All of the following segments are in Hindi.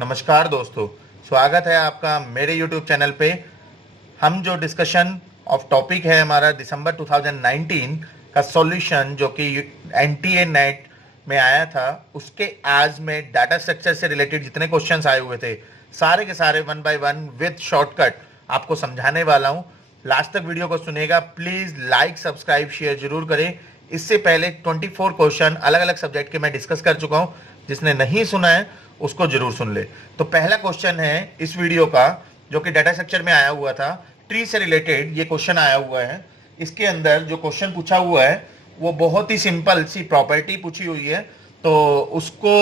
नमस्कार दोस्तों, स्वागत है आपका मेरे YouTube चैनल पे। हम जो डिस्कशन ऑफ टॉपिक है हमारा दिसंबर 2019 का सॉल्यूशन जो कि एनटीए नेट में आया था, उसके आज मैं डाटा स्ट्रक्चर से रिलेटेड जितने क्वेश्चंस आए हुए थे सारे के सारे one by one with shortcut आपको समझाने वाला हूं। लास्ट तक वीडियो को सुनेगा। प्लीज लाइक सब्सक्राइब शेयर जरूर करें। इससे पहले 24 क्वेश्चन अलग अलग सब्जेक्ट के मैं डिस्कस कर चुका हूं, जिसने नहीं सुना है उसको जरूर सुन ले। तो पहला क्वेश्चन है इस वीडियो का जो कि डाटा स्ट्रक्चर में आया हुआ था, ट्री से रिलेटेड ये क्वेश्चन आया हुआ है। इसके अंदर जो क्वेश्चन पूछा हुआ है वो बहुत ही सिंपल सी प्रॉपर्टी पूछी हुई है, तो उसको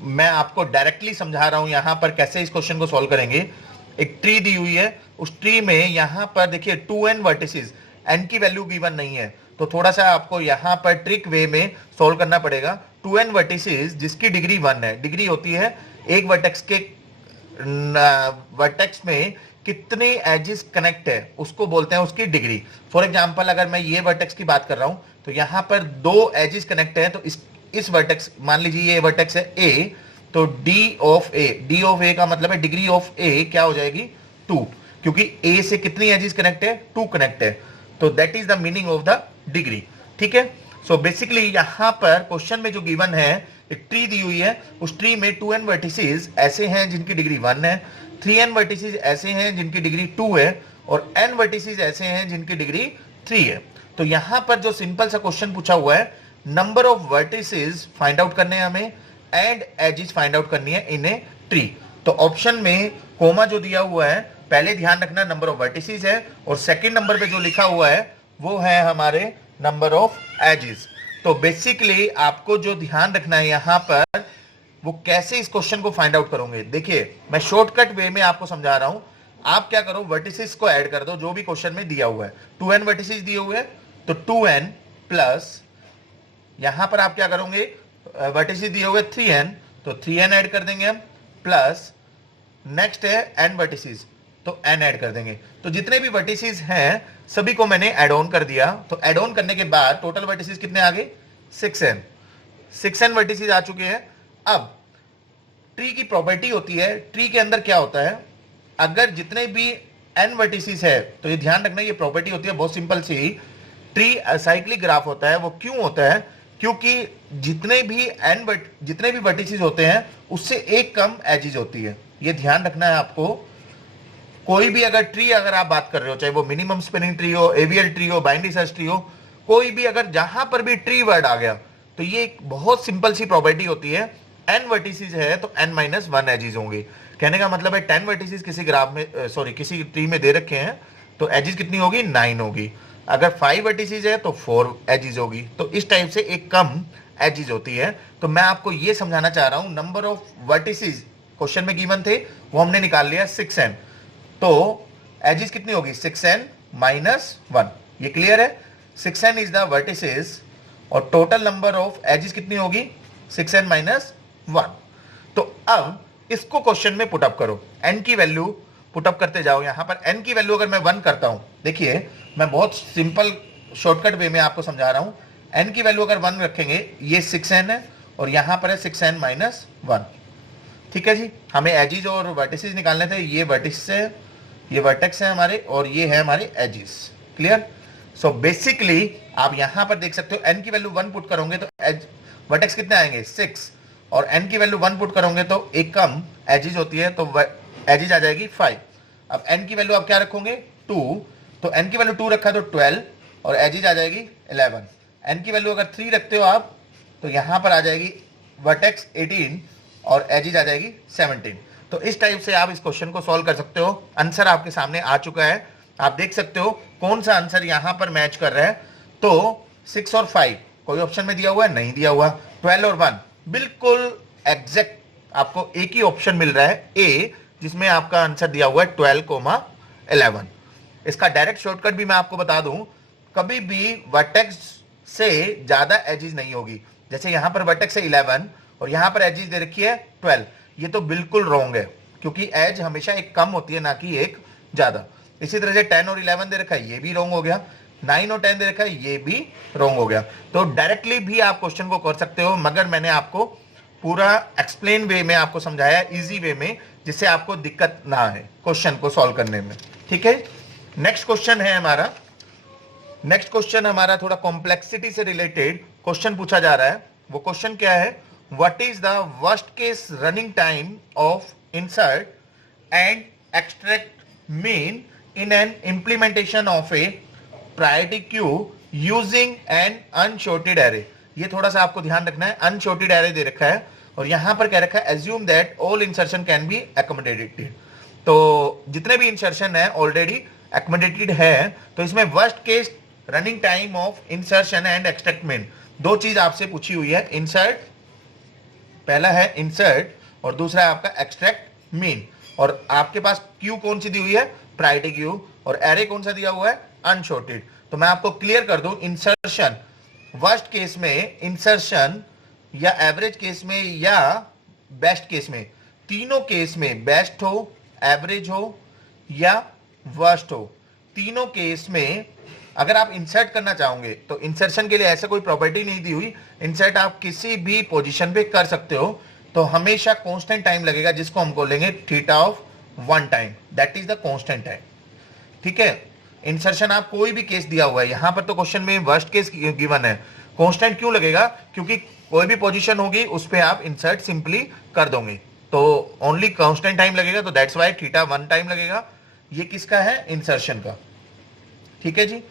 मैं आपको डायरेक्टली समझा रहा हूं यहां पर कैसे इस क्वेश्चन को सॉल्व करेंगे। एक ट्री दी हुई है, उस ट्री में यहां पर देखिए 2n वर्टिसेस, n की वैल्यू गिवन नहीं है, तो थोड़ा सा आपको यहां पर ट्रिक वे में सॉल्व करना पड़ेगा। 2n वर्टिसेस जिसकी डिग्री 1 है, डिग्री होती है एक वर्टेक्स के वर्टेक्स में कितने एजेस कनेक्ट है उसको बोलते हैं उसकी डिग्री। फॉर एग्जांपल अगर मैं ये वर्टेक्स की बात कर रहा हूं तो यहां पर 2 एजेस कनेक्ट है, तो इस वर्टेक्स, मान लीजिए ये वर्टेक्स है ए, तो डी ऑफ ए का मतलब है डिग्री ऑफ ए क्या हो जाएगी 2, क्योंकि ए से कितनी एजेस कनेक्ट है 2 कनेक्ट है, तो that is the meaning of the degree. ठीक है, सो बेसिकली यहां पर क्वेश्चन में जो गिवन है एक ट्री दी हुई है, उस ट्री में 2n वर्टिसेस ऐसे हैं जिनकी डिग्री 1 है, 3n वर्टिसेस ऐसे हैं जिनकी डिग्री 2 है, और n वर्टिसेस ऐसे हैं जिनकी डिग्री 3 है। तो यहां पर जो सिंपल सा क्वेश्चन पूछा हुआ है, number of vertices find out करने हैं हमें एंड एजेस फाइंड आउट करनी है इन ए ट्री। तो ऑप्शन में कोमा जो दिया हुआ है, पहले ध्यान रखना नंबर ऑफ वर्टिसेस है, और सेकंड नंबर पे जो लिखा हुआ है वो है हमारे नंबर ऑफ एजेस। तो बेसिकली आपको जो ध्यान रखना है यहां पर, वो कैसे इस क्वेश्चन को फाइंड आउट करोगे। देखिए मैं शॉर्टकट वे में आपको समझा रहा हूं। आप क्या करो, वर्टिसेस को ऐड कर दो जो भी क्वेश्चन में दिया हुआ है। 2n वर्टिसेस दिए हुए हैं तो 2n प्लस यहां पर आप क्या करोगे, वर्टिसेस दिए हुए 3n, तो 3n ऐड कर देंगे हम, प्लस नेक्स्ट है n वर्टिसेस, तो n ऐड कर देंगे। तो जितने भी वर्टिसेस हैं सभी को मैंने ऐड ऑन कर दिया। तो ऐड ऑन करने के बाद टोटल वर्टिसेस कितने आ गए 6n वर्टिसेस आ चुके हैं। अब ट्री की प्रॉपर्टी होती है, ट्री के अंदर क्या होता है, अगर जितने भी n वर्टिसेस है, तो ये ध्यान रखना ये प्रॉपर्टी होती है बहुत सिंपल सी। ट्री साइक्लिक ग्राफ होता है। वो क्यों होता है, क्योंकि जितने भी वर्टिसेस होते हैं उससे एक कम एजेस होती है। ये ध्यान रखना है आपको। कोई भी अगर ट्री अगर आप बात कर रहे हो, चाहे वो मिनिमम स्पेनिंग ट्री हो, एवीएल ट्री हो, बाइनरी सर्च ट्री हो, कोई भी अगर जहां पर भी ट्री वर्ड आ गया तो ये एक बहुत सिंपल सी प्रॉपर्टी होती है। n वर्टिसेस है तो n माइनस 1 एजेस होंगे। कहने का मतलब है 10 वर्टिसेस किसी ग्राफ में किसी ट्री में दे रखे हैं तो एजेस कितनी होगी 9 होगी। अगर 5 वर्टिसेस है तो 4 एजेस होगी। तो इस टाइप से एक कम एजेस होती है। तो मैं आपको ये समझाना चाह रहा हूं, नंबर ऑफ वर्टिसेस क्वेश्चन में गिवन थे वो हमने निकाल लिया 6n, तो एजेस कितनी होगी 6n माइनस 1। ये क्लियर है, 6n इज द वर्टिसेस और टोटल नंबर ऑफ एजेस कितनी होगी 6n माइनस 1। तो अब इसको क्वेश्चन में पुटअप करो, n की वैल्यू पुटअप करते जाओ। यहां पर n की वैल्यू अगर मैं 1 करता हूं, देखिए मैं बहुत सिंपल शॉर्टकट वे में आपको समझा रहा हूं। n की वैल्यू अगर 1 रखेंगे, ये 6n है और यहां पर है 6n माइनस 1। ठीक है जी, हमें एजेस और वर्टिसेस निकालने थे। ये वर्टिस है, ये वर्टेक्स है हमारे, और ये है हमारे एजेस। क्लियर। सो बेसिकली आप यहां पर देख सकते हो n की वैल्यू 1 पुट करोगे तो वर्टेक्स कितने आएंगे 6, और n की वैल्यू 1 पुट करोगे तो एक कम एजेस होती है, तो एजेस आ जाएगी 5। अब n की वैल्यू आप क्या रखोगे 2, तो n की वैल्यू 2 रखा तो 12 और एजेस आ जाएगी 11। n की वैल्यू अगर 3 रखते हो आप तो यहां पर आ जाएगी वर्टेक्स 18 और एजेस आ जाएगी 17। तो इस टाइप से आप इस क्वेश्चन को सॉल्व कर सकते हो। आंसर आपके सामने आ चुका है, आप देख सकते हो कौन सा आंसर यहां पर मैच कर रहा है। तो 6 और 5 कोई ऑप्शन में दिया हुआ है, नहीं दिया हुआ। 12 और 1 बिल्कुल एग्जैक्ट आपको एक ही ऑप्शन मिल रहा है ए, जिसमें आपका आंसर दिया हुआ है 12,11। इसका डायरेक्ट शॉर्टकट भी मैं आपको बता दूं, कभी भी वर्टेक्स से ज्यादा एजेस नहीं होगी। जैसे यहां पर वर्टेक्स है 11 और यहां पर एजेस दे रखी है 12, ये तो बिल्कुल रॉन्ग है, क्योंकि एज हमेशा एक कम होती है ना कि एक ज्यादा। इसी तरह से 10 और 11 दे रखा है, ये भी रॉन्ग हो गया। 9 और 10 दे रखा है, ये भी रॉन्ग हो गया। तो डायरेक्टली भी आप क्वेश्चन को कर सकते हो, मगर मैंने आपको पूरा एक्सप्लेन वे में आपको समझाया, इजी वे में, जिससे आपको दिक्कत ना आए क्वेश्चन को सॉल्व करने में। ठीक है, नेक्स्ट क्वेश्चन है हमारा, नेक्स्ट क्वेश्चन हमारा थोड़ा कॉम्प्लेक्सिटी से रिलेटेड क्वेश्चन पूछा जा रहा है। वो क्वेश्चन क्या है, what is the worst case running time of insert and extract min in an implementation of a priority queue using an unsorted array. ये थोड़ा सा आपको ध्यान रखना है, अनसॉर्टेड एरे दे रखा है और यहां पर कह रखा है assume that all insertion can be accommodated. तो जितने भी इंसर्शन है ऑलरेडी अकोमोडेटेड है, तो इसमें worst case running time of insertion and extract mean, दो चीज आपसे पूछी हुई है। इंसर्ट, पहला है इंसर्ट और दूसरा है आपका एक्सट्रैक्ट मीन, और आपके पास क्यू कौन सी दी हुई है, प्रायोरिटी क्यू, और एरे कौन सा दिया हुआ है, अनसॉर्टेड। तो मैं आपको क्लियर कर दूं, इंसर्शन वर्स्ट केस में, इंसर्शन या एवरेज केस में या बेस्ट केस में, तीनों केस में, बेस्ट हो, एवरेज हो या वर्स्ट हो, तीनों केस में अगर आप इंसर्ट करना चाहोगे तो इंसर्शन के लिए ऐसा कोई प्रॉपर्टी नहीं दी हुई, इंसर्ट आप किसी भी पोजीशन पे कर सकते हो, तो हमेशा कांस्टेंट टाइम लगेगा, जिसको हम बोलेंगे theta of 1 time, that is the constant time. ठीक है, इंसर्शन आप कोई भी केस दिया हुआ है, यहां पर तो क्वेश्चन में वर्स्ट केस गिवन है, कांस्टेंट क्यों लगेगा, क्योंकि कोई भी पोजीशन होगी उस पर आप इंसर्ट सिंपली कर दोगे, तो ओनली कांस्टेंट टाइम लगेगा, तो दैट्स वाई थीटा 1 टाइम लगेगा। ये किसका है, इंसर्शन का। ठीक है जी,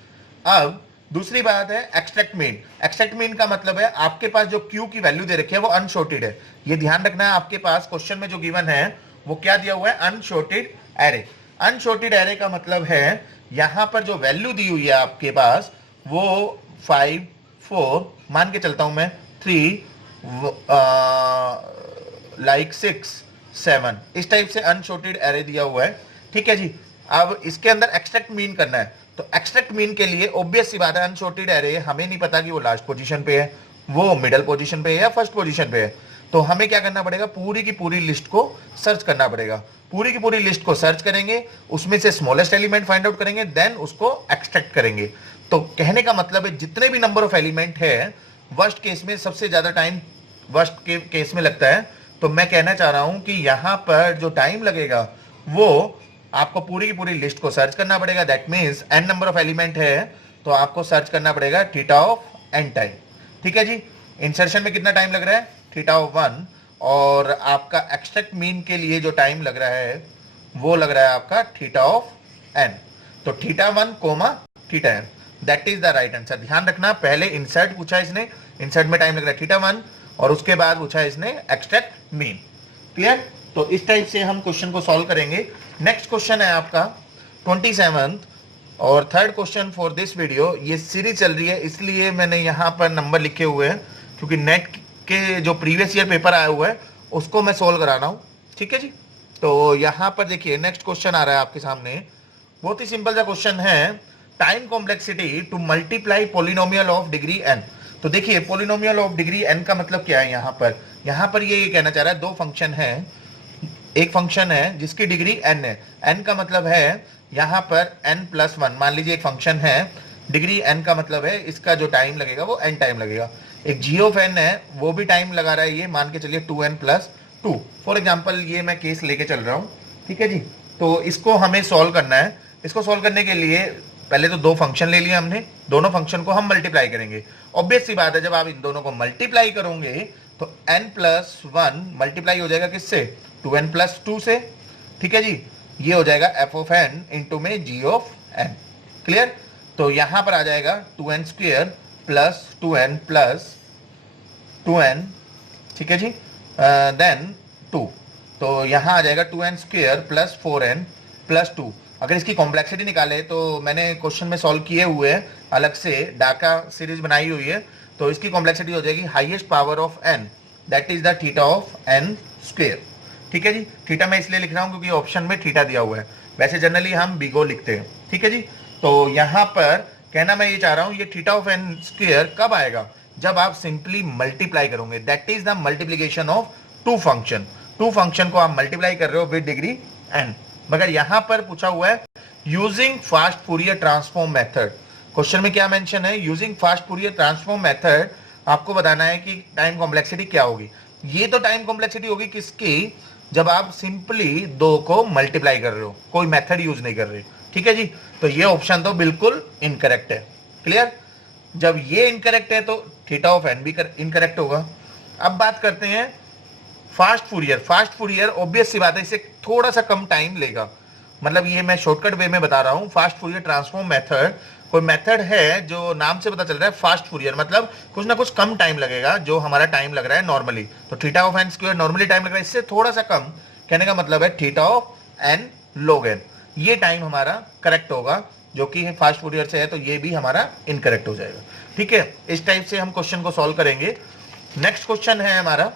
अब दूसरी बात है एक्सट्रैक्ट मीन। एक्सट्रैक्ट मीन का मतलब है आपके पास जो क्यू की वैल्यू दे रखी है वो अनसॉर्टेड है, ये ध्यान रखना है। आपके पास क्वेश्चन में जो गिवन है वो क्या दिया हुआ है, अनसॉर्टेड एरे। अनसॉर्टेड एरे का मतलब है यहां पर जो वैल्यू दी हुई है आपके पास वो 5 4 मान के चलता हूं मैं, 3 लाइक 6 7, इस टाइप से अनसॉर्टेड एरे दिया हुआ है। ठीक है जी, अब इसके अंदर एक्सट्रैक्ट मीन करना है, तो एक्सट्रैक्ट मीन के लिए ऑब्वियस सी बात है, अनसॉर्टेड एरे हमें नहीं पता कि वो लास्ट पोजीशन पे है, वो मिडिल पोजीशन पे है या फर्स्ट पोजीशन पे है, तो हमें क्या करना पड़ेगा, पूरी की पूरी लिस्ट को सर्च करना पड़ेगा। पूरी की पूरी लिस्ट को सर्च करेंगे, उसमें से स्मॉलेस्ट एलिमेंट फाइंड आउट करेंगे, देन उसको एक्सट्रैक्ट करेंगे। तो कहने का मतलब है जितने भी नंबर ऑफ एलिमेंट है, वर्स्ट केस में सबसे ज्यादा टाइम वर्स्ट के केस में लगता है, तो मैं कहना चाह रहा हूं कि यहां पर जो टाइम लगेगा वो आपको पूरी की पूरी लिस्ट को सर्च करना पड़ेगा, that means n number of element है, तो आपको सर्च करना पड़ेगा थीटा ऑफ n टाइम। ठीक है जी, इंसर्शन में कितना टाइम लग रहा है, थीटा ऑफ 1, और आपका एक्सट्रैक्ट मीन के लिए जो टाइम लग रहा है वो लग रहा है आपका थीटा ऑफ n, तो theta 1 comma theta n, that is the right answer. ध्यान रखना, पहले इंसर्ट पूछा इसने, इंसर्ट में टाइम लग रहा है थीटा 1, और उसके बाद पूछा इसने एक्सट्रैक्ट मीन। क्लियर, तो इस टाइप से हम क्वेश्चन को सॉल्व करेंगे। नेक्स्ट क्वेश्चन है आपका 27th और third question for this video. ये सीरीज चल रही है इसलिए मैंने यहाँ पर नंबर लिखे हुए हैं, क्योंकि नेट के जो प्रीवियस ईयर पेपर आया हुआ है उसको मैं सोल्व करा रहा हूँ। ठीक है जी, तो यहाँ पर देखिए नेक्स्ट क्वेश्चन आ रहा है आपके सामने, बहुत ही सिंपल सा क्वेश्चन है, time complexity to multiply polynomial of degree n। तो देखिए पोलिनोमियल ऑफ डिग्री n का मतलब क्या है, यहाँ पर ये कहना चाह रहा है दो फंक्शन है, एक फंक्शन है जिसकी डिग्री n है, n का मतलब है यहाँ पर n+1, मान लीजिए एक फंक्शन है, डिग्री n का मतलब है इसका जो टाइम लगेगा वो n टाइम लगेगा। एक g ऑफ n है, वो भी टाइम लगा रहा है, ये मान के चलिए 2n+2, फॉर एग्जाम्पल ये मैं केस लेके चल रहा हूँ। ठीक है जी, तो इसको हमें सॉल्व करना है। इसको सॉल्व करने के लिए पहले तो दो फंक्शन ले लिए हमने, दोनों फंक्शन को हम मल्टीप्लाई करेंगे। ऑब्वियस सी बात है, जब आप इन दोनों को मल्टीप्लाई करोगे तो n+1 मल्टीप्लाई हो जाएगा किससे, 2n+2 से। ठीक है जी, ये हो जाएगा f ऑफ n इंटू में g ऑफ n। क्लियर, तो यहां पर आ जाएगा 2n² plus 2n plus 2n, ठीक है जी, देन 2, तो यहां आ जाएगा 2n² प्लस 4n प्लस 2। अगर इसकी कॉम्प्लेक्सिटी निकाले तो मैंने क्वेश्चन में सॉल्व किए हुए हैं, अलग से डाका सीरीज बनाई हुई है, तो इसकी कॉम्प्लेक्सिटी हो जाएगी highest power of n, that is the theta of n²। ठीक है जी, थीटा मैं इसलिए लिख रहा हूं क्योंकि ऑप्शन में थीटा दिया हुआ है, वैसे जनरली हम बिगो लिखते हैं। ठीक है जी, तो यहां पर कहना मैं ये चाह रहा हूं, ये थीटा ऑफ n² कब आएगा, जब आप सिंपली मल्टीप्लाई करोगे, that is the multiplication of two function. Two function को आप मल्टीप्लाई कर रहे हो विद डिग्री n, मगर यहां पर पूछा हुआ है using fast Fourier transform method. Question में क्या मेंशन है, using fast Fourier transform method, आपको बताना है कि टाइम कॉम्प्लेक्सिटी क्या होगी। ये तो टाइम कॉम्प्लेक्सिटी होगी किसकी, जब आप सिंपली 2 को मल्टीप्लाई कर रहे हो, कोई मेथड यूज नहीं कर रहे। ठीक है जी, तो ये ऑप्शन तो बिल्कुल इनकरेक्ट है। क्लियर? जब ये इनकरेक्ट है तो थीटा ऑफ एन भी इनकरेक्ट होगा। अब बात करते हैं fast Fourier. Fast Fourier obvious सी बात है, इसे थोड़ा सा कम टाइम लेगा, मतलब ये मैं शॉर्टकट वे में बता रहा हूं। फास्ट फूरियर ट्रांसफॉर्म मेथड कोई मेथड है जो नाम से पता चल रहा है फास्ट फूरियर, मतलब कुछ ना कुछ कम टाइम लगेगा जो हमारा टाइम लग रहा है नॉर्मली। तो theta of N square normally time लग रहा है, इससे थोड़ा सा कम, कहने का मतलब है theta of N log n। ये टाइम हमारा करेक्ट होगा, जो कि फास्ट फूरियर से है, तो ये भी हमारा इनकरेक्ट हो जाएगा। ठीक है, इस टाइप से हम क्वेश्चन को सॉल्व करेंगे। नेक्स्ट क्वेश्चन है हमारा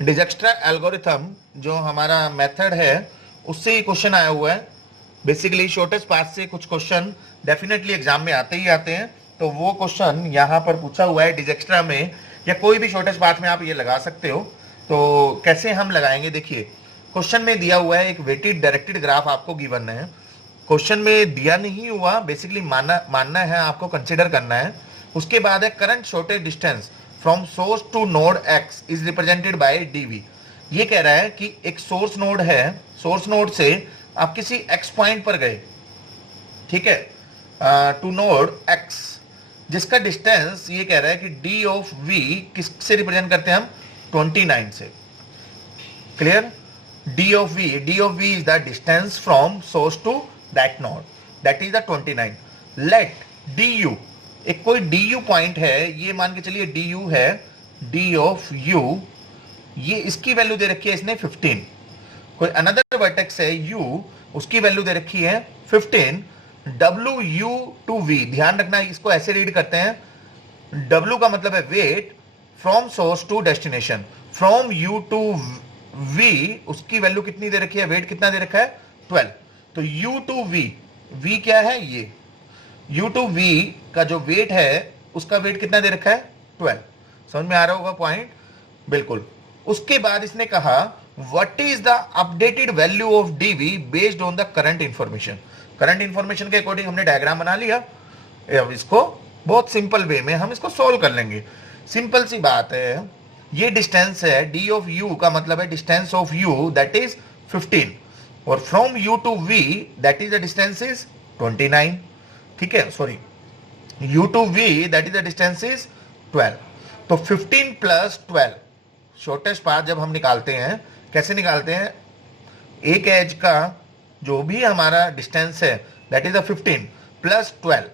डिजक्स्ट्रा एल्गोरिथम, जो हमारा मेथड है उससे ही क्वेश्चन आया हुआ है। बेसिकली शॉर्टेस्ट पाथ से कुछ क्वेश्चन डेफिनेटली एग्जाम में आते ही आते हैं, तो वो क्वेश्चन यहाँ पर पूछा हुआ है डिजक्स्ट्रा में, या कोई भी शॉर्टेस्ट पाथ में आप ये लगा सकते हो। तो कैसे हम लगाएंगे, देखिए क्वेश्चन में दिया हुआ है एक वेटेड डायरेक्टेड ग्राफ आपको गिवन है। क्वेश्चन में दिया नहीं हुआ, बेसिकली मानना है आपको, कंसिडर करना है। उसके बाद है current shortest distance from source to node X is represented by DV. ये कह रहा है कि एक सोर्स नोड है, सोर्स नोड से आप किसी एक्स पॉइंट पर गए, ठीक है, टू नोड एक्स, जिसका डिस्टेंस ये कह रहा है कि डी ऑफ वी किससे रिप्रेजेंट करते हैं हम, 29 से। Clear? D of V is the distance from source to that node, that is the 29। Late D you, एक कोई डी यू पॉइंट है, ये मान के चलिए डी यू है, डी ऑफ यू, ये इसकी वैल्यू दे रखी है इसने 15। कोई अनदर वर्टेक्स है यू, उसकी वैल्यू दे रखी है 15। डब्ल्यू यू टू वी, ध्यान रखना इसको ऐसे रीड करते हैं, डब्ल्यू का मतलब है weight, from source to destination, from U to V, उसकी वैल्यू कितनी दे रखी है, वेट कितना दे रखा है, 12। तो यू टू वी, वी क्या है, ये यू टू वी का जो वेट है उसका वेट कितना दे रखा है, 12। समझ में आ रहा होगा पॉइंट? बिल्कुल। उसके बाद इसने कहा what is the updated value of DV based on the current information. Current information के अकॉर्डिंग हमने डायग्राम बना लिया। अब इसको बहुत सिंपल वे में हम इसको सॉल्व कर लेंगे। सिंपल सी बात है, ये डिस्टेंस है डी ऑफ यू का मतलब है distance of U that is 15, और from U to V that is the distance is 29। ठीक है, sorry, U to V that is the distance is 12। तो 15 प्लस 12, शॉर्टेस्ट पाथ जब हम निकालते हैं, कैसे निकालते हैं, एक एज का जो भी हमारा डिस्टेंस है दैट इज द 15 प्लस 12,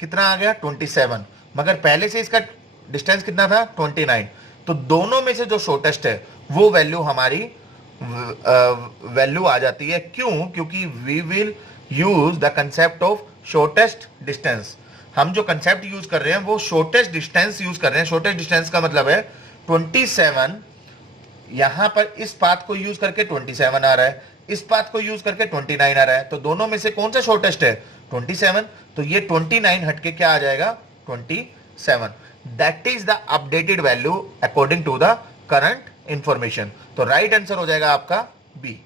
कितना आ गया, 27। मगर पहले से इसका डिस्टेंस कितना था, 29। तो दोनों में से जो शॉर्टेस्ट है वो वैल्यू हमारी वैल्यू आ जाती है। क्यों? क्योंकि we will use the concept of shortest distance. हम जो कंसेप्ट यूज कर रहे हैं वो शॉर्टेस्ट डिस्टेंस यूज कर रहे हैं। शॉर्टेस्ट डिस्टेंस का मतलब है 27, यहां पर इस पाथ को यूज करके 27 आ रहा है, इस पाथ को यूज करके 29 आ रहा है, तो दोनों में से कौन सा शॉर्टेस्ट है, 27। तो ये 29 हटके क्या आ जाएगा, 27। That is the updated value according to the current information. तो राइट आंसर हो जाएगा आपका बी।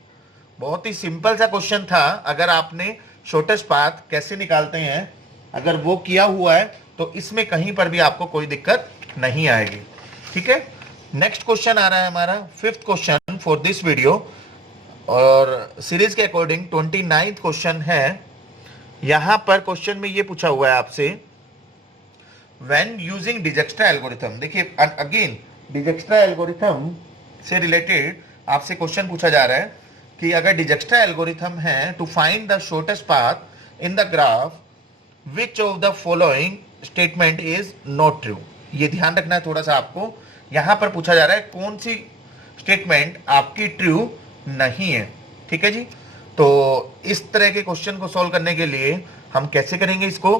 बहुत ही सिंपल सा क्वेश्चन था। अगर आपने शॉर्टेस्ट पाथ कैसे निकालते हैं अगर वो किया हुआ है तो इसमें कहीं पर भी आपको कोई दिक्कत नहीं आएगी। ठीक है, नेक्स्ट क्वेश्चन आ रहा है हमारा fifth question for this video, और सीरीज के अकॉर्डिंग 29th क्वेश्चन है। यहां पर क्वेश्चन में ये पूछा हुआ है आपसे, व्हेन यूजिंग डिजक्स्ट्रा एल्गोरिथम। देखिए अगेन डिजक्स्ट्रा एल्गोरिथम से रिलेटेड आपसे क्वेश्चन पूछा जा रहा है कि अगर डिजक्स्ट्रा एल्गोरिथम है to find the shortest path in the graph, which of the following statement is not true. ये ध्यान रखना है थोड़ा सा आपको। यहां पर पूछा जा रहा है कौन सी स्टेटमेंट आपकी ट्रू नहीं है। ठीक है जी, तो इस तरह के क्वेश्चन को सॉल्व करने के लिए हम कैसे करेंगे इसको,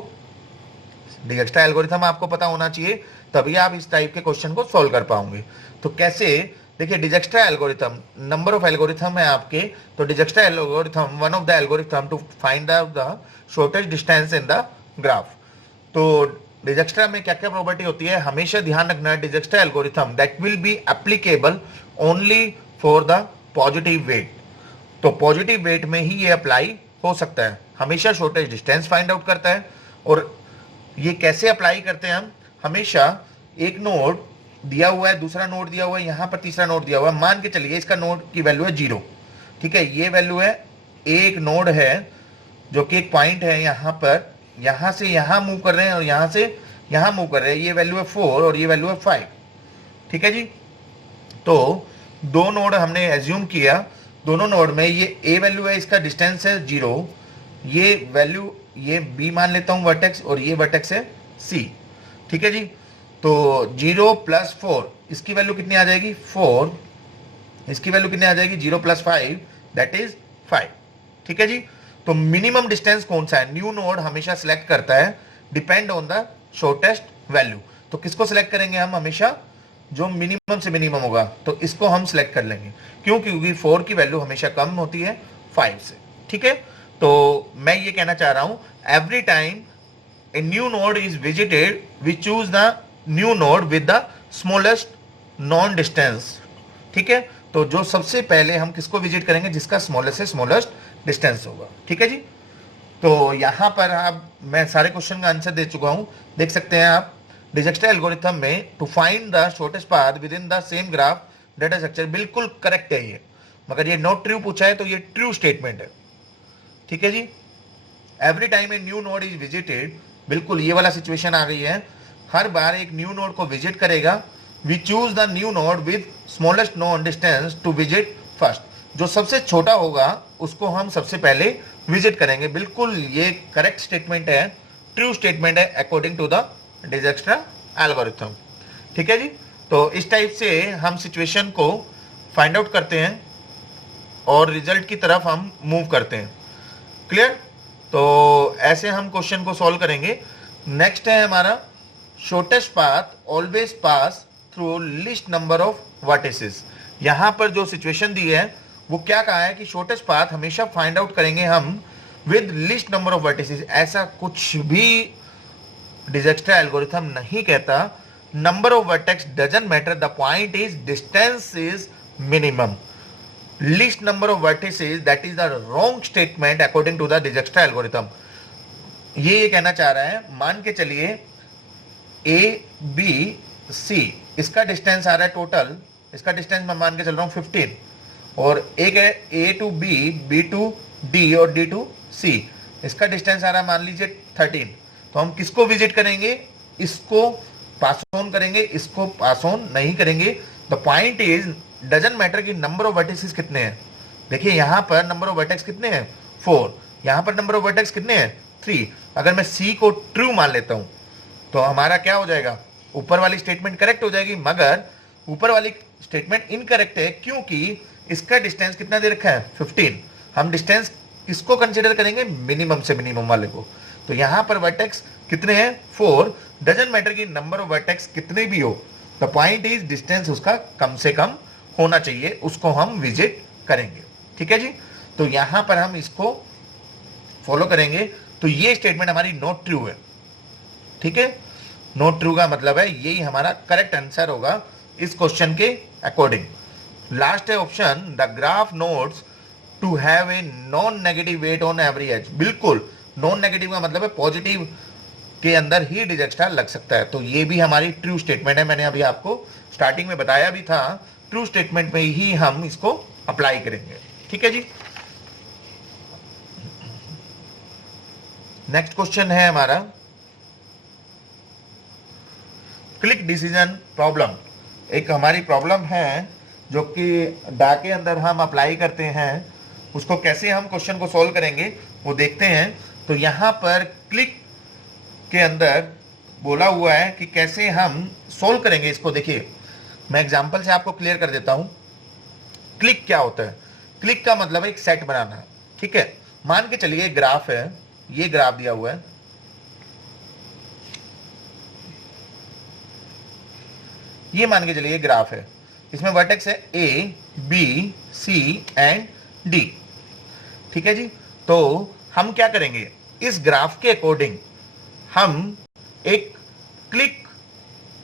डिजक्स्ट्रा एल्गोरिथम आपको पता होना चाहिए, तभी आप इस टाइप के क्वेश्चन को सॉल्व कर पाओगे। तो कैसे, देखिए Dijkstra algorithm, number of algorithm है आपके, तो Dijkstra algorithm one of the algorithm to find the shortest distance in the graph. तो डिजक्स्ट्रा में क्या क्या प्रॉपर्टी होती है, हमेशा ध्यान रखना, Dijkstra algorithm that will be applicable only for the positive weight. तो पॉजिटिव वेट में ही ये अप्लाई हो सकता है, हमेशा शॉर्टेस्ट डिस्टेंस फाइंड आउट करता है। और ये कैसे अप्लाई करते हैं हम, हमेशा एक नोड दिया हुआ है, दूसरा नोड दिया हुआ है, यहाँ पर तीसरा नोड दिया हुआ है। मान के चलिए इसका नोड की वैल्यू है 0, ठीक है। ये वैल्यू है, एक नोड है जो कि एक पॉइंट है यहाँ पर, यहाँ से यहाँ मूव कर रहे हैं और यहाँ से यहाँ मूव कर रहे हैं। ये वैल्यू है 4 और ये वैल्यू है 5, ठीक है जी। तो दो नोड हमने एज्यूम किया, दोनों नोड में ये a वैल्यू है, इसका डिस्टेंस है 0, ये वैल्यू ये b मान लेता हूं वर्टेक्स, और ये वर्टेक्स है c, ठीक है जी। तो 0 + 4, इसकी वैल्यू कितनी आ जाएगी 4, इसकी वैल्यू कितनी आ जाएगी 0 + 5 दैट इज 5, ठीक है जी। तो मिनिमम डिस्टेंस कौन सा है, न्यू नोड हमेशा सिलेक्ट करता है depend on the shortest value. तो किसको सिलेक्ट करेंगे हम, हमेशा जो मिनिमम से मिनिमम होगा, तो इसको हम सिलेक्ट कर लेंगे। क्यों, क्योंकि 4 की वैल्यू हमेशा कम होती है 5 से, ठीक है। तो मैं ये कहना चाह रहा हूं, every time a new node is visited we choose the new node with the smallest known distance, ठीक है। तो जो सबसे पहले हम किसको विजिट करेंगे, जिसका स्मॉलेस्ट से स्मॉलेस्ट डिस्टेंस होगा, ठीक है जी। तो यहां पर आप, मैं सारे क्वेश्चन का आंसर दे चुका हूं, देख सकते हैं आप। डिजक्स्ट्रा एल्गोरिथम में to find the shortest path within the same graph data structure, बिल्कुल करेक्ट है ये। मगर ये नॉट ट्रू पूछा है तो ये ट्रू स्टेटमेंट है, ठीक है जी। Every time a new node is visited, बिल्कुल ये वाला सिचुएशन आ गई है। हर बार एक न्यू नोड को विजिट करेगा, we choose the new node with smallest known distance to visit first. जो सबसे छोटा होगा उसको हम सबसे पहले विजिट करेंगे। बिल्कुल ये करेक्ट स्टेटमेंट है, ट्रू स्टेटमेंट है according to the Dijkstra algorithm, ठीक है जी। तो इस टाइप से हम सिचुएशन को फाइंड आउट करते हैं और रिजल्ट की तरफ हम मूव करते हैं। क्लियर। तो ऐसे हम क्वेश्चन को सॉल्व करेंगे। नेक्स्ट है हमारा shortest path always pass through list number of vertices. यहां पर जो सिचुएशन दी है वो क्या कहा है कि शॉर्टेस्ट पाथ हमेशा फाइंड आउट करेंगे हम with least number of vertices. ऐसा कुछ भी डिजक्स्ट्रा एल्गोरिथम नहीं कहता। Number of vertex doesn't matter, the point is distance is minimum. Least number of vertices that is the wrong statement according to the Dijkstra algorithm. ये कहना चाह रहा है, मान के चलिए ए बी सी, इसका डिस्टेंस आ रहा है टोटल, इसका डिस्टेंस मैं मान के चल रहा हूं 15, और एक है A to B, B to D और डी टू सी, इसका डिस्टेंस आ रहा है मान लीजिए 13। तो हम किसको विजिट करेंगे, इसको पास ऑन करेंगे, इसको पास ऑन नहीं करेंगे। The point is doesn't matter कि नंबर ऑफ वर्टिसेस कितने हैं। देखिए यहां पर नंबर ऑफ वर्टेक्स कितने हैं 4, यहां पर नंबर ऑफ वर्टेक्स कितने हैं 3। अगर मैं सी को ट्रू मान लेता हूं तो हमारा क्या हो जाएगा, ऊपर वाली स्टेटमेंट करेक्ट हो जाएगी। मगर ऊपर वाली स्टेटमेंट इनकरेक्ट है क्योंकि इसका डिस्टेंस कितना दे रखा है 15। हम डिस्टेंस किसको कंसीडर करेंगे, मिनिमम से मिनिमम वाले को। तो यहां पर वर्टेक्स कितने हैं 4, डजंट मैटर कि नंबर ऑफ वर्टेक्स कितने भी हो, द पॉइंट इज डिस्टेंस उसका कम से कम होना चाहिए, उसको हम विजिट करेंगे, ठीक है जी। तो यहां पर हम इसको फॉलो करेंगे। तो ये स्टेटमेंट हमारी नॉट ट्रू है, ठीक है। नॉट ट्रू का मतलब है यही हमारा करेक्ट आंसर होगा इस क्वेश्चन के अकॉर्डिंग। लास्ट है option, the graph needs to have a non negative weight on every edge. बिल्कुल नॉन नेगेटिव का मतलब है पॉजिटिव के अंदर ही डिजक्स्ट्रा लग सकता है। तो ये भी हमारी ट्रू स्टेटमेंट है, मैंने अभी आपको स्टार्टिंग में बताया भी था। ट्रू स्टेटमेंट में ही हम इसको अप्लाई करेंगे, ठीक है जी। नेक्स्ट क्वेश्चन है हमारा क्लिक डिसीजन प्रॉब्लम। एक हमारी प्रॉब्लम है जो कि डा के अंदर हम अप्लाई करते हैं, उसको कैसे हम क्वेश्चन को सॉल्व करेंगे वो देखते हैं। तो यहां पर क्लिक के अंदर बोला हुआ है कि कैसे हम सॉल्व करेंगे इसको। देखिए मैं एग्जांपल से आपको क्लियर कर देता हूं। क्लिक क्या होता है, क्लिक का मतलब है एक सेट बनाना, ठीक है। मान के चलिए ग्राफ है, ये ग्राफ दिया हुआ है, ये मान के चलिए ग्राफ है, इसमें वर्टेक्स है A B C and D, ठीक है जी। तो हम क्या करेंगे, इस ग्राफ के अकॉर्डिंग हम एक क्लिक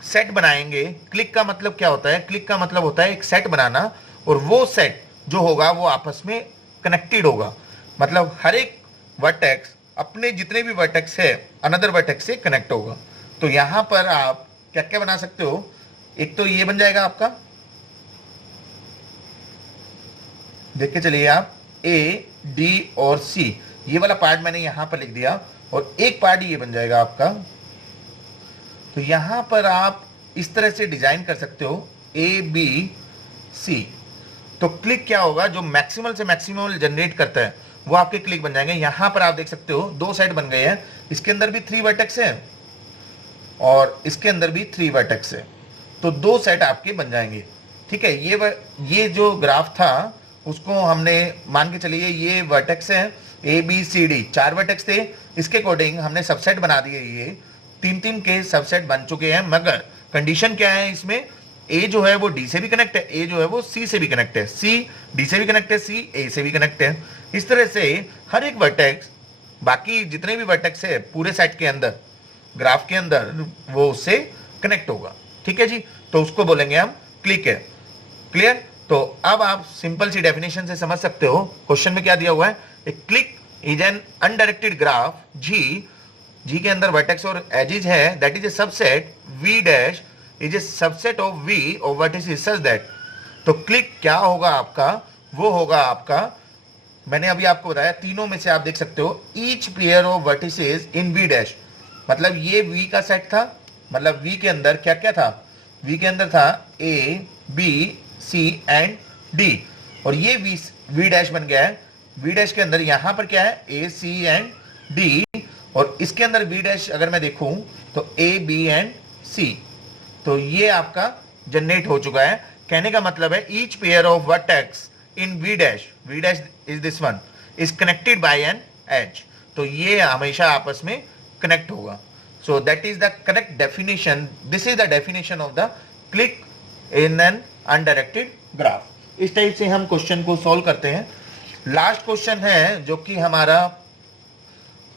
सेट बनाएंगे। क्लिक का मतलब क्या होता है, क्लिक का मतलब होता है एक सेट बनाना, और वो सेट जो होगा वो आपस में कनेक्टेड होगा। मतलब हर एक वर्टेक्स अपने जितने भी वर्टेक्स है अनदर वर्टेक्स से कनेक्ट होगा। तो यहां पर आप क्या क्या बना सकते हो, एक तो ये बन जाएगा आपका, देख के चलिए आप, ए डी और सी, ये वाला पार्ट मैंने यहां पर लिख दिया, और एक पार्ट ये बन जाएगा आपका। तो यहां पर आप इस तरह से डिजाइन कर सकते हो ए बी सी। तो क्लिक क्या होगा, जो मैक्सिमल से मैक्सिमल जनरेट करता है वो आपके क्लिक बन जाएंगे। यहां पर आप देख सकते हो दो सेट बन गए हैं, इसके अंदर भी 3 वर्टेक्स है और इसके अंदर भी 3 वर्टेक्स है, तो 2 सेट आपके बन जाएंगे। ठीक है, ये जो ग्राफ था उसको हमने मान के चलिए ये वर्टेक्स है A B C D, 4 vertex थे, इसके अकॉर्डिंग हमने सबसेट बना दिए, ये 3-3 के सबसेट बन चुके हैं। मगर कंडीशन क्या है इसमें, ए जो है वो डी से भी कनेक्ट है, ए जो है वो सी से भी कनेक्ट है, सी डी से भी कनेक्ट है, सी ए से भी कनेक्ट है। इस तरह से हर एक वर्टेक्स, बाकी जितने भी वर्टेक्स है पूरे सेट के अंदर, ग्राफ के अंदर, वो उससे कनेक्ट होगा। ठीक है जी, तो उसको बोलेंगे हम क्लिक है। क्लियर? तो अब आप सिंपल सी डेफिनेशन से समझ सकते हो, क्वेश्चन में क्या दिया हुआ है, a clique is an undirected graph G, G के अंदर वर्टेक्स और एजेस है, that is a subset V dash is a subset of V और वर्टिसेस सच दैट। तो क्लिक क्या होगा आपका, वो होगा आपका, मैंने अभी आपको बताया तीनों में से आप देख सकते हो, each pair of vertices in V dash, मतलब ये वी का सेट था, मतलब वी के अंदर क्या क्या था, वी के अंदर था A B C and D, और ये वी डैश बन गया है। वी डैश के अंदर यहां पर क्या है, ए सी एंड डी, और इसके अंदर वी डैश अगर मैं देखूं तो ए बी एंड सी। तो ये आपका जनरेट हो चुका है। कहने का मतलब है each pair of vertex in V dash is this one, is connected by an edge. तो ये हमेशा आपस में कनेक्ट होगा। So that is the correct definition, this is the definition of the click in an undirected graph. इस टाइप से हम क्वेश्चन को सॉल्व करते हैं। लास्ट क्वेश्चन है जो कि हमारा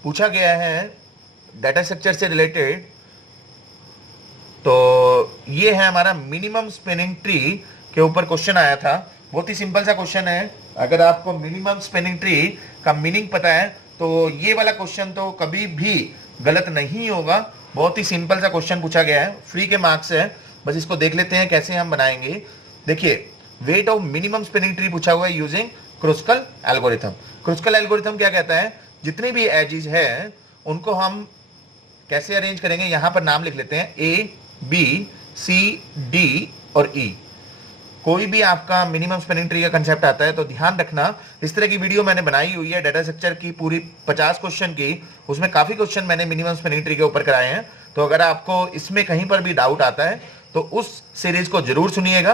पूछा गया है डाटा स्ट्रक्चर से रिलेटेड, तो ये है हमारा मिनिमम स्पेनिंग ट्री के ऊपर क्वेश्चन आया था। बहुत ही सिंपल सा क्वेश्चन है, अगर आपको मिनिमम स्पेनिंग ट्री का मीनिंग पता है तो ये वाला क्वेश्चन तो कभी भी गलत नहीं होगा। बहुत ही सिंपल सा क्वेश्चन पूछा गया है, फ्री के मार्क्स है, बस इसको देख लेते हैं कैसे हम बनाएंगे। देखिए, weight of minimum spanning tree पूछा हुआ है using Kruskal algorithm. Kruskal algorithm क्या कहता है, जितने भी एजेस हैं उनको हम कैसे अरेंज करेंगे, यहां पर नाम लिख लेते हैं ए बी सी डी और ई। कोई भी आपका मिनिमम स्पेनिंग ट्री का कंसेप्ट आता है तो ध्यान रखना, इस तरह की वीडियो मैंने बनाई हुई है डाटा स्ट्रक्चर की पूरी 50 क्वेश्चन की, उसमें काफी क्वेश्चन मैंने मिनिमम स्पेनिंग ट्री के ऊपर कराए हैं। तो अगर आपको इसमें कहीं पर भी डाउट आता है तो उस सीरीज को जरूर सुनिएगा।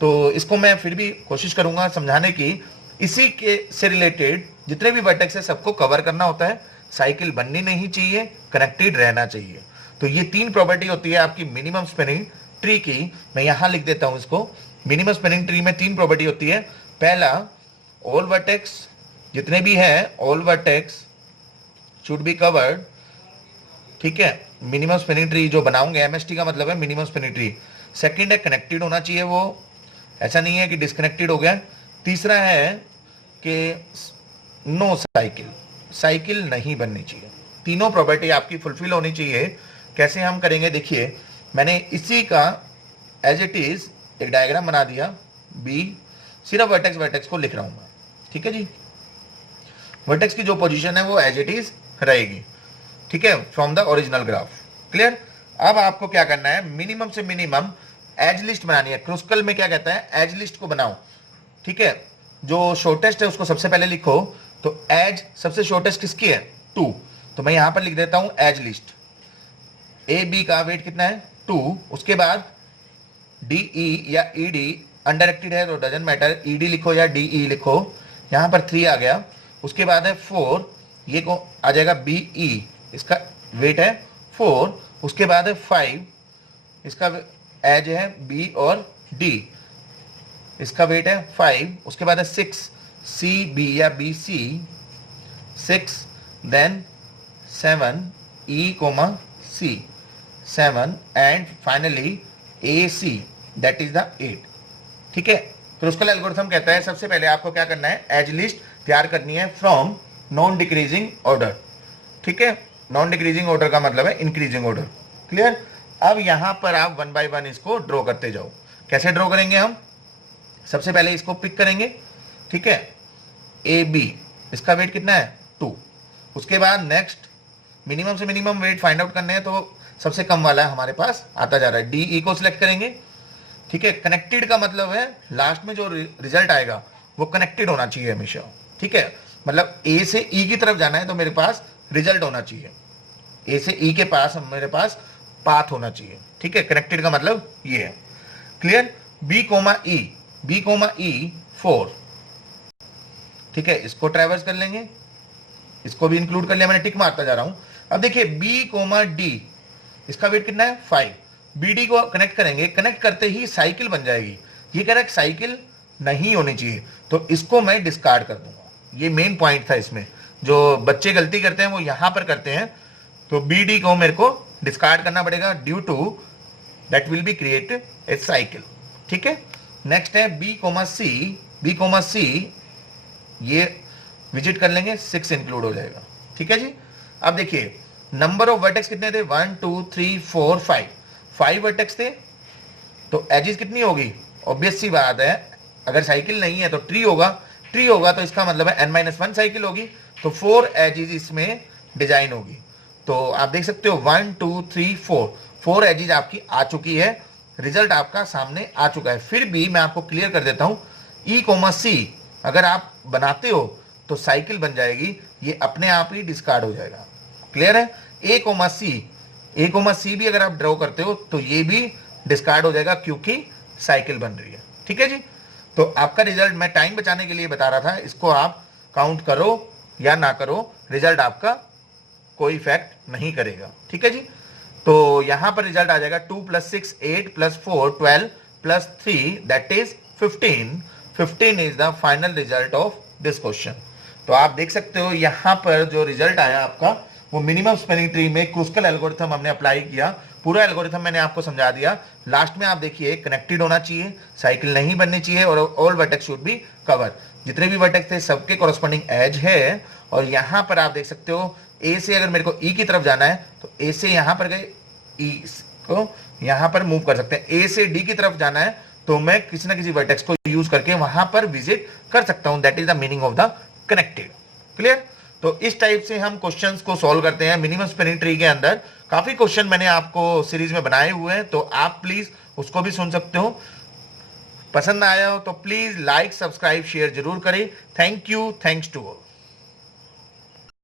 तो इसको मैं फिर भी कोशिश करूंगा समझाने की, इसी के से रिलेटेड जितने भी वर्टेक्स है सबको कवर करना होता है, साइकिल बननी नहीं चाहिए, कनेक्टेड रहना चाहिए। तो ये 3 प्रॉपर्टी होती है आपकी मिनिमम स्पेनिंग ट्री की। मैं यहां लिख देता हूं इसको, मिनिमम स्पेनिंग ट्री में 3 प्रॉपर्टी होती है। पहला, ऑल वर्टेक्स जितने भी है, all vertex should be covered. ठीक है, मिनिमम स्पेनिंग ट्री जो बनाऊंगे, एमएसटी का मतलब है मिनिमम स्पेनिंग ट्री। सेकंड है कनेक्टेड होना चाहिए, वो ऐसा नहीं है कि डिस्कनेक्टेड हो गया। तीसरा है कि नो साइकिल, साइकिल नहीं बननी चाहिए। तीनों प्रॉपर्टी आपकी फुलफिल होनी चाहिए। कैसे हम करेंगे, देखिए मैंने इसी का एज इट इज एक डायग्राम बना दिया, बी, सिर्फ वर्टेक्स वर्टेक्स को लिख रहा हूं मैं। ठीक है जी, वर्टेक्स की जो पोजीशन है वो एज इट इज रहेगी। ठीक है, from the original graph. Clear? अब आपको क्या करना है, मिनिमम से मिनिमम एज लिस्ट बनानी है। क्रुस्कल में क्या कहता है, एज लिस्ट को बनाओ। ठीक है, जो शॉर्टेस्ट है उसको सबसे पहले लिखो। तो एज सबसे शॉर्टेस्ट किसकी है, 2, तो मैं यहां पर लिख देता हूं एज लिस्ट। ए बी का वेट कितना है, 2। उसके बाद डी ई या ई डी, अनडायरेक्टेड है तो डजंट मैटर, ई डी लिखो या डी ई लिखो। यहां पर 3 आ गया। उसके बाद है 4, ये को आ जाएगा बी ई, इसका वेट है 4। उसके बाद है 5, इसका एज है बी और डी, इसका वेट है 5। उसके बाद है 6, सी बी या B C, 6, then 7, E comma C, 7, and finally A C, that is the 8। ठीक है, तो उसका एल्गोरिथम कहता है सबसे पहले आपको क्या करना है, एज लिस्ट तैयार करनी है फ्रॉम नॉन डिक्रीजिंग ऑर्डर। ठीक है, नॉन डिक्रीजिंग ऑर्डर का मतलब है इंक्रीजिंग ऑर्डर। क्लियर? अब यहां पर आप 1 बाय 1 इसको ड्रॉ करते जाओ। कैसे ड्रॉ करेंगे हम? सबसे पहले इसको पिक करेंगे, ठीक है, ए बी, इसका वेट कितना है 2। उसके बाद नेक्स्ट मिनिमम से मिनिमम वेट फाइंड आउट करने हैं, तो सबसे कम वाला हमारे पास आता जा रहा है, डी ई को सिलेक्ट करेंगे, ठीक है। कनेक्टेड का मतलब है लास्ट में जो रिजल्ट आएगा वो कनेक्टेड होना चाहिए हमेशा, ठीक है। मतलब ए से ई की तरफ जाना है तो मेरे पास रिजल्ट होना चाहिए, ए से ई के पास मेरे पास पाथ होना चाहिए, ठीक है। कनेक्टेड का मतलब ये है, क्लियर। बी कोमा ई, बी कोमा ई 4, ठीक है, इसको ट्रैवर्स कर लेंगे, इसको भी इंक्लूड कर लिया मैंने, टिक मारता जा रहा हूं। अब देखिए बी कोमा डी, इसका वेट कितना है 5, बी डी को कनेक्ट करेंगे, कनेक्ट करते ही साइकिल बन जाएगी। ये कह रहा है साइकिल नहीं होनी चाहिए, तो इसको मैं डिस्कार्ड कर दूंगा। ये मेन पॉइंट था इसमें, जो बच्चे गलती करते हैं वो यहां पर करते हैं। तो बी डी को मेरे को डिस्कार्ड करना पड़ेगा, due to that will be create a cycle, ठीक है। नेक्स्ट है B comma C, B comma C ये विजिट कर लेंगे, 6 इंक्लूड हो जाएगा, ठीक है जी। अब देखिए नंबर ऑफ वर्टेक्स कितने थे, 1 2 3 4 5 वर्टेक्स थे, तो एजिस कितनी होगी? ऑब्वियस सी बात है, अगर साइकिल नहीं है तो ट्री होगा, ट्री होगा तो इसका मतलब है n-1 साइकिल होगी, तो 4 एजिस इसमें डिजाइन होगी। तो आप देख सकते हो 1 2 3 4 एजिस आपकी आ चुकी है, रिजल्ट आपका सामने आ चुका है। फिर भी मैं आपको क्लियर कर देता हूं, ई कोमा सी अगर आप बनाते हो तो साइकिल बन जाएगी, ये अपने आप ही डिस्कार्ड हो जाएगा, क्लियर है। ए कोमा सी, ए कोमा सी भी अगर आप ड्रॉ करते हो तो ये भी डिस्कार्ड हो जाएगा क्योंकि साइकिल बन रही है, ठीक है जी। तो आपका रिजल्ट मैं टाइम बचाने के लिए बता रहा था, इसको आप काउंट करो या ना करो, रिजल्ट आपका कोई इफेक्ट नहीं करेगा, ठीक है जी। तो यहां पर रिजल्ट आ जाएगा 2 + 6 8 + 4 12 + 3 that is 15। 15 is the final result of this question. तो आप देख सकते हो यहां पर जो रिजल्ट आया आपका वो मिनिमम स्पैनिंग ट्री में क्रूस्कल एल्गोरिथम हमने अप्लाई किया, पूरा एल्गोरिथम मैंने आपको समझा दिया। लास्ट में आप देखिए कनेक्टेड होना चाहिए, साइकिल नहीं बननी चाहिए, और all vertex should be cover. जितने भी वर्टेक्स थे सबके कॉरस्पॉन्डिंग एज है, और यहां पर आप देख सकते हो ए से अगर मेरे को ई की तरफ जाना है तो ए से यहां पर गए, ई को यहां पर मूव कर सकते हैं। ए से डी की तरफ जाना है तो मैं किसी ना किसी वर्टेक्स को यूज करके वहां पर विजिट कर सकता हूं, that is the meaning of the connected, clear. तो इस टाइप से हम क्वेश्चंस को सॉल्व करते हैं मिनिमम स्पैनिंग ट्री के अंदर। काफी क्वेश्चन मैंने आपको सीरीज में बनाए हुए हैं, तो आप प्लीज उसको भी सुन सकते हो। पसंद आया हो तो प्लीज लाइक सब्सक्राइब शेयर जरूर करें। Thank you, thanks to all.